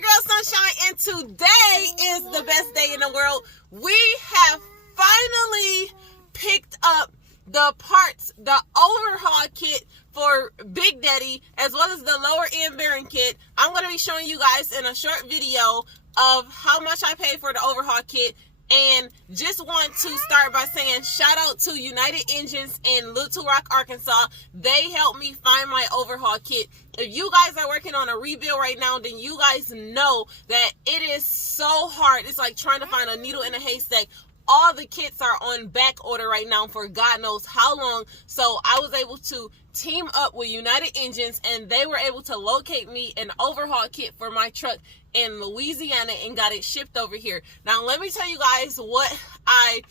your girl Sunshine, and today is the best day in the world. We have finally picked up the parts, the overhaul kit for Big Daddy, as well as the lower end bearing kit. I'm going to be showing you guys in a short video of how much I paid for the overhaul kit. And just want to start by saying shout out to United Engines in Little Rock, Arkansas. They helped me find my overhaul kit. If you guys are working on a rebuild right now, then you guys know that it is so hard. It's like trying to find a needle in a haystack. All the kits are on back order right now for God knows how long. So I was able to team up with United Engines, and they were able to locate me an overhaul kit for my truck in Louisiana and got it shipped over here. Now let me tell you guys what I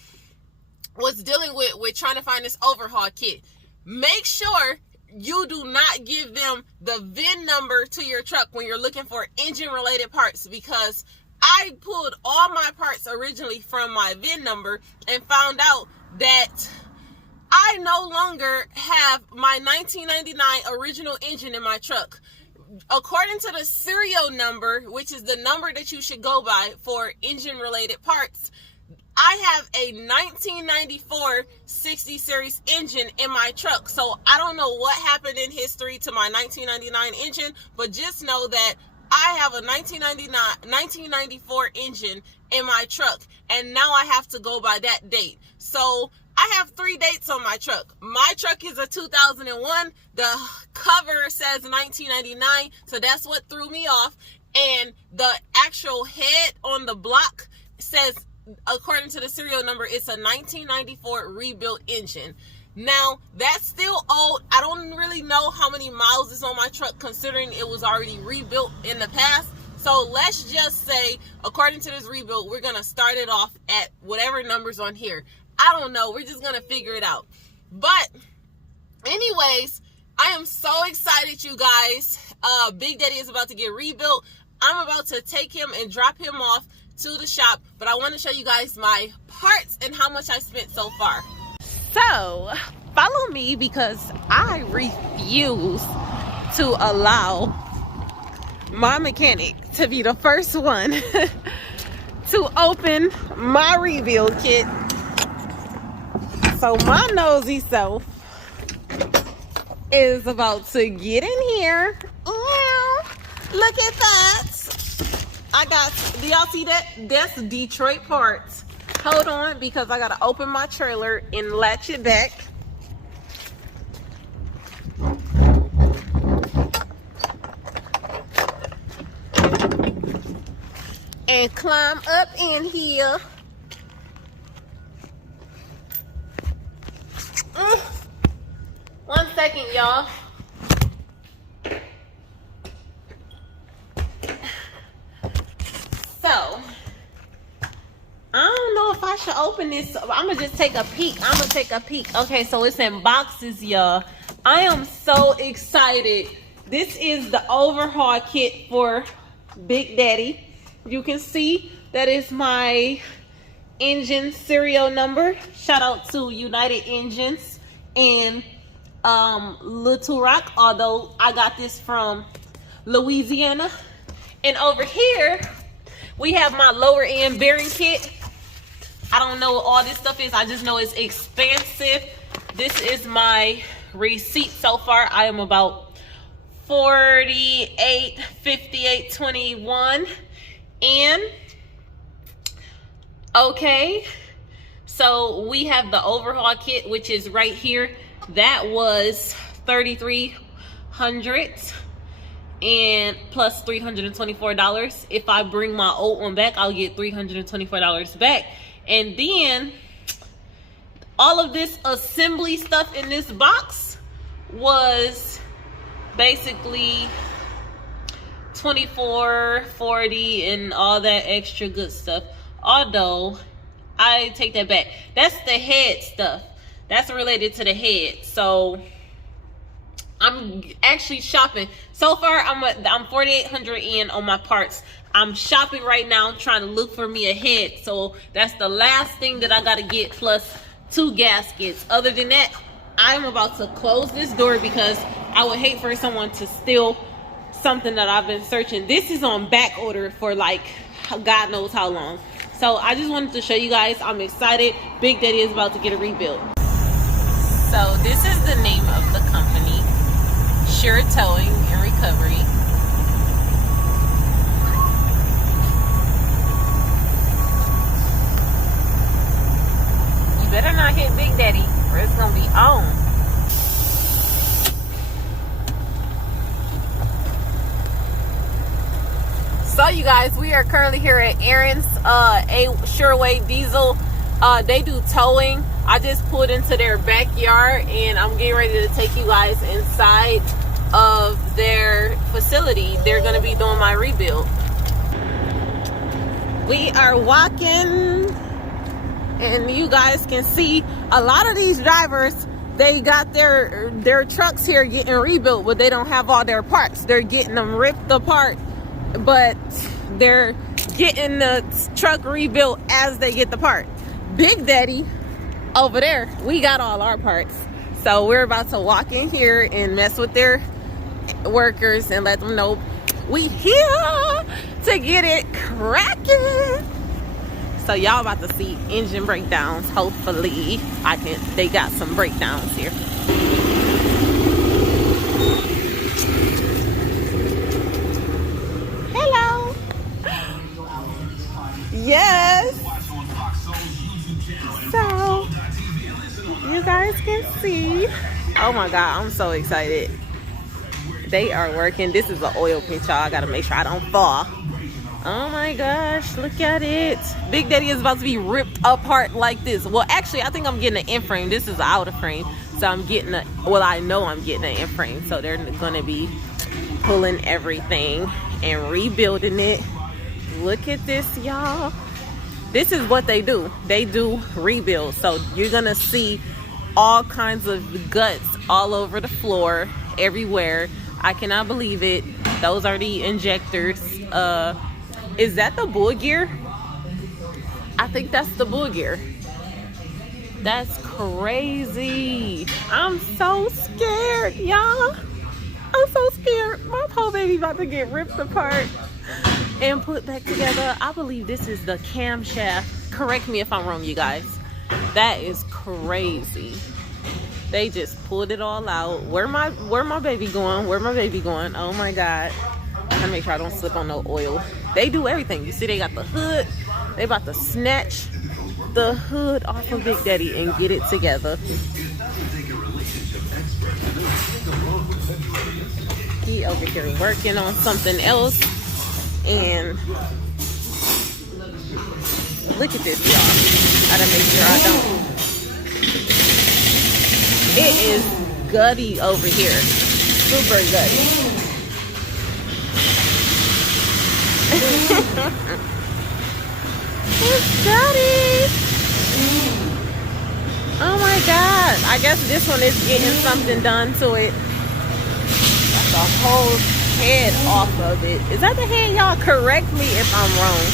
was dealing with trying to find this overhaul kit. Make sure you do not give them the VIN number to your truck when you're looking for engine related parts, because I pulled all my parts originally from my VIN number and found out that I no longer have my 1999 original engine in my truck. According to the serial number, which is the number that you should go by for engine related parts, I have a 1994 60 series engine in my truck. So I don't know what happened in history to my 1999 engine, but just know that I have a 1994 engine in my truck, and now I have to go by that date. So I have 3 dates on my truck. My truck is a 2001. The cover says 1999, so that's what threw me off. And the actual head on the block says, according to the serial number, it's a 1994 rebuilt engine. Now, that's still old. I don't really know how many miles is on my truck, considering it was already rebuilt in the past. So let's just say, according to this rebuild, we're going to start it off at whatever number's on here. I don't know. We're just going to figure it out. But anyways, I am so excited, you guys. Big Daddy is about to get rebuilt. I'm about to take him and drop him off to the shop. But I want to show you guys my parts and how much I spent so far. So follow me, because I refuse to allow my mechanic to be the first one to open my rebuild kit. So my nosy self is about to get in here. Look at that. I got, do y'all see that? That's Detroit parts. Hold on, because I gotta open my trailer and latch it back. And climb up in here. One second, y'all. So I don't know if I should open this. I'm gonna just take a peek. Okay, so it's in boxes, y'all. I am so excited. This is the overhaul kit for Big Daddy. You can see that is my engine serial number. Shout out to United Engines in Little Rock, although I got this from Louisiana. And over here we have my lower end bearing kit. I don't know what all this stuff is. I just know it's expensive. This is my receipt so far. I am about 48, 58, 21 in. Okay, so we have the overhaul kit, which is right here. That was $3,300 and plus $324. If I bring my old one back, I'll get $324 back. And then all of this assembly stuff in this box was basically $24.40 and all that extra good stuff. Although I take that back, that's the head stuff. That's related to the head. So I'm actually shopping. So far, I'm $4,800 in on my parts. I'm shopping right now, trying to look for me a head. So that's the last thing that I gotta get, plus 2 gaskets. Other than that, I'm about to close this door because I would hate for someone to steal something that I've been searching. This is on back order for like God knows how long. So I just wanted to show you guys. I'm excited. Big Daddy is about to get a rebuild. So this is the name of the company, Sure Towing and Recovery. You better not hit Big Daddy or it's gonna be on. So you guys, we are currently here at Aaron's Sureway Diesel. They do towing. I just pulled into their backyard and I'm getting ready to take you guys inside of their facility. They're gonna be doing my rebuild. We are walking and you guys can see a lot of these drivers, they got their trucks here getting rebuilt, but they don't have all their parts. They're getting them ripped apart, but they're getting the truck rebuilt as they get the part. Big Daddy over there, we got all our parts. So we're about to walk in here and mess with their workers and let them know we here to get it cracking. So y'all about to see engine breakdowns. Hopefully they got some breakdowns here. Hello. Yes. So you guys can see. Oh my God, I'm so excited. They are working. This is an oil pinch, y'all. I gotta make sure I don't fall. Oh my gosh, look at it. Big Daddy is about to be ripped apart like this. Well, actually, I think I'm getting an in frame. This is an outer frame. So I'm getting I know I'm getting an in frame. So they're gonna be pulling everything and rebuilding it. Look at this, y'all. This is what they do. They do rebuilds. So you're gonna see all kinds of guts all over the floor, everywhere. I cannot believe it. Those are the injectors. Is that the bull gear? I think that's the bull gear. That's crazy. I'm so scared, y'all. I'm so scared. My poor baby about to get ripped apart and put back together. I believe this is the camshaft. Correct me if I'm wrong, you guys. That is crazy. They just pulled it all out. Where my baby going? Where my baby going? Oh my God. I make sure I don't slip on no oil. They do everything. You see, they got the hood. They about to snatch the hood off of Big Daddy and get it together. He over here working on something else. And look at this, y'all. I gotta make sure I don't. It is gutty over here. Super gutty. It's gutty. Oh my God. I guess this one is getting something done to it. That's the whole head off of it. Is that the head, y'all? Correct me if I'm wrong.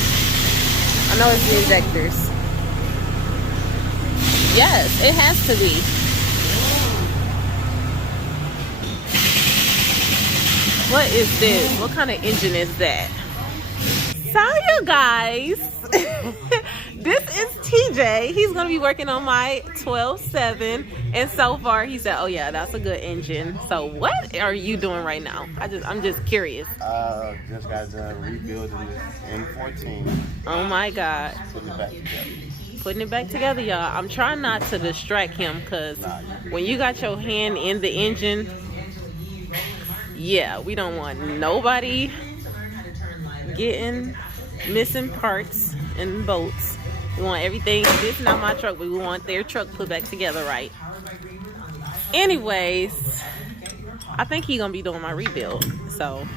I know it's the injectors. Yes, it has to be. What is this? What kind of engine is that? So you guys, this is TJ. He's gonna be working on my 12.7, and so far he said, "Oh yeah, that's a good engine." So what are you doing right now? I'm just curious. Just got done rebuilding the M14. Oh my God. Putting it back together, y'all. I'm trying not to distract him because when you got your hand in the engine, yeah, we don't want nobody getting missing parts and bolts. We want everything. This is not my truck, but we want their truck put back together right. Anyways, I think he's gonna be doing my rebuild. So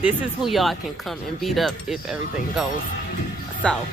this is who y'all can come and beat up if everything goes south.